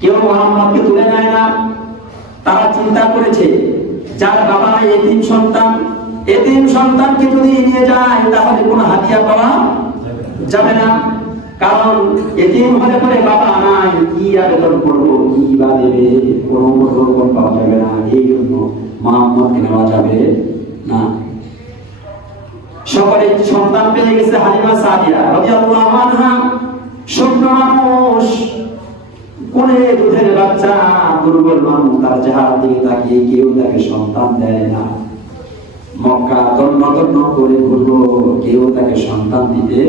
কেউ মুহাম্মদকে তুলে নেয় না। তারা চিন্তা করেছে যার বাবা নাই এতিম সন্তানকে যদি নিয়ে যায় তাহলে কোনো হাদিয়া পাওয়া যাবে না, কারণ এতিম হলে পরে বাবা নাই, কি আবেদন করবো, কি বা দেবে, কোনো প্রলোভন পাওয়া যাবে না। এই জন্য মুহাম্মদকে নেওয়া যাবে না। সকলে সন্তান পেয়ে গেছে। হালিমা সাদিয়া রাদিয়াল্লাহু আনহা শুকনো মানুষ, কোলে দুধের বাচ্চা, দুর্বল মানুষ, তার চেহারা দিকে তাকিয়ে কেউ তাকে সন্তান দেয় না। মক্কা তন্ন করে ঘুরলো, কেউ তাকে সন্তান দিতে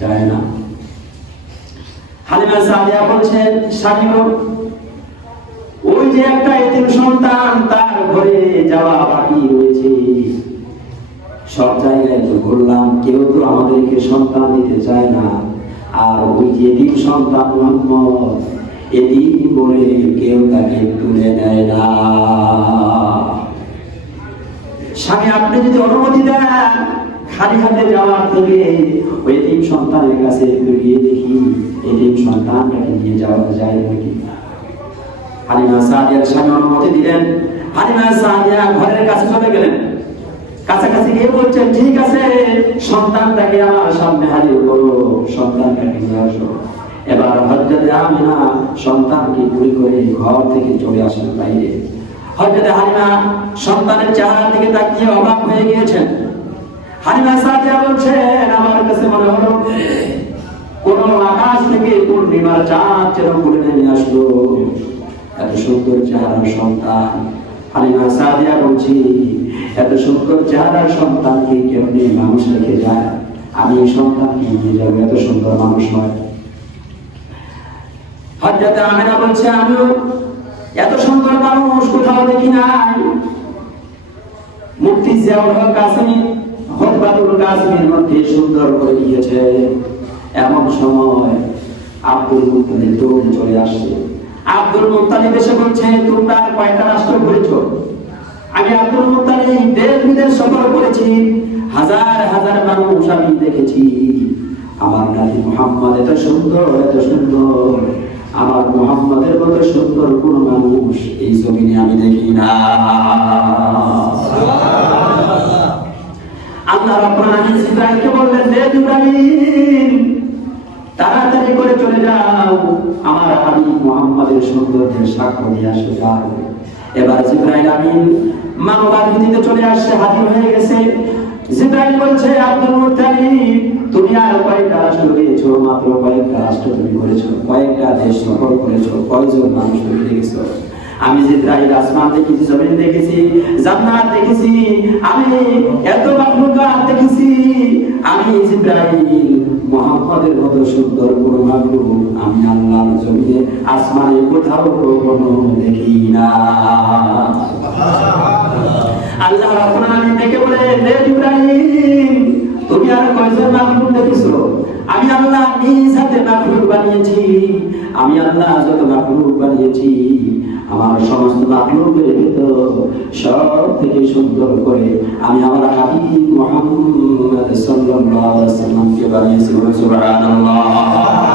চায় না। হালিমা সাদিয়া বলছেন, স্বামী ওই যে একটা এতিম সন্তান তার ঘরে যাওয়া বাকি রয়েছে, সব জায়গায় তো ঘুরলাম, কেউ তো আমাদেরকে সন্তান দিতে চায় না। আর ওই যে এতিম সন্তান মুহাম্মদ, এতিম বলে কেউ তাকে তুলে নেয় না। স্বামী আপনি যদি অনুমতি দেন খালি হাতে যাওয়ার থেকে ওই এতিম সন্তানের কাছে একটু গিয়ে দেখি এতিম সন্তানটাকে নিয়ে যাওয়া যায় নাকি। হালিমা সাদিয়ার স্বামী অনুমতি দিলেন। হালিমা সাদিয়া ঘরের কাছে চলে গেলেন, কাছাকাছি গিয়ে বলছেন, ঠিক আছে সন্তানটাকে আমার সামনে হাজির করো, সন্তানটাকে নিয়ে আসো। এবার হযরতে আমিনা সন্তানকে কুলি করে ঘর থেকে চলে আসেন বাইরে। হযরতে হালিমা সন্তানের চেহারার দিকে তাকিয়ে অবাক হয়ে গিয়েছেন। হালিমা সাদিয়া বলছেন, আমার কাছে মনে হলো কোন আকাশ থেকে পূর্ণিমার চাঁদ যেন কুলে নেমে আসলো, এত সুন্দর চেহারার সন্তান। হালিমা সাদিয়া বলছি, এত সুন্দর চেহারার সন্তানকে কেমনি মানুষ রেখে যায়, আমি এই সন্তানকে নিয়ে যাবো, এত সুন্দর মানুষ হয়। হযরতে আমিনা বলছে, আমিও এত সুন্দর মানুষ কোথাও দেখি নাই। মুফতি জিয়াউল হক কাসেমি খুতবাতুল কাসেমির মধ্যে সুন্দর করে লিখেছে, এমন সময় আব্দুল মুত্তালিব দৌড়ে চলে আসছে। আব্দুল মুত্তালিব এসে বলছে, তোমরা কয়টা রাষ্ট্র ঘুরেছো? আমি আব্দুল মুত্তালিব দেশ বিদেশ সফর করেছি, হাজার হাজার মানুষ আমি দেখেছি। আমার নাতি মুহাম্মদ এত সুন্দর, এত সুন্দর, আমার মুহাম্মদের মতো সুন্দর কোন মানুষ এই জমিনে আমি দেখি না। আল্লাহ রাব্বুল আলামিন জিবরাইলকে বললেন, হে জিবরাইল তাড়াতাড়ি করে চলে যাও, আমার হাবিব মুহাম্মদের সৌন্দর্যের সাক্ষ্য দিয়ে আসো যাও। এবার জিবরাইল আমিন মানব আকৃতিতে চলে আসছে, হাজির হয়ে গেছে। জিবরাইল বলছে, আব্দুল মুত্তালিব তুমি আর কয়েকটা রাষ্ট্র গিয়েছো? মাত্র কয়েকটা রাষ্ট্র তুমি করেছো, কয়েকটা দেশ সফর করেছো, কয়জন মানুষ তুমি দেখেছো? আমি জিবরাইল আসমান দেখেছি, জমিন দেখেছি, জান্নাত দেখেছি, আমি এত মাখলুকাত দেখেছি। আমি জিবরাইল মুহাম্মদের মতো সুন্দর কোন মাখলুক আমি আল্লাহর জমিনে আসমানে কোথাও কখনো দেখি না। আল্লাহ রাব্বুল আলামিন ডেকে বলে, হে জিবরাইল তুমি আর কয়জন মাখলুক দেখেছো? আমি আল্লাহ নিজ হাতে মাখলুক বানিয়েছি। আমি আল্লাহ যত মাখলুক বানিয়েছি, আমার সমস্ত মাখলুকের ভিতর সব থেকে সুন্দর করে আমি আমার হাবিব মুহাম্মদ সাল্লাল্লাহু আলাইহি ওয়াসাল্লামকে বানিয়েছি। সুবহানাল্লাহ।